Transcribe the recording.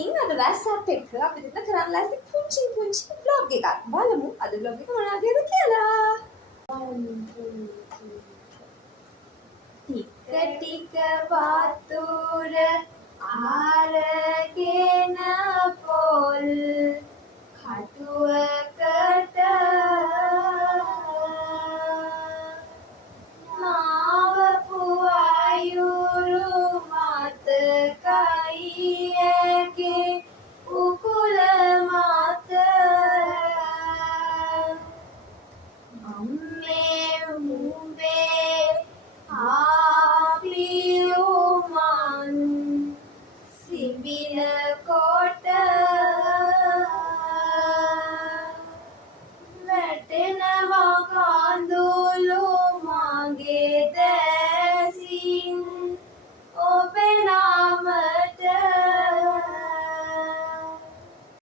ඉතින් අද වැස්සත් එක්ක අපි දෙන්න කරන්න ලෑස්ති පුංචි vlog එකක්. බලමු අද vlog එක මොනවද කියලා. ටික වතුර ආරගෙන පොල් කටුවකට මාවපු අයුරු මතකයි ඇගේ උකුල මත අම්මේ උඹේ ආපියුමන් සිඹින කො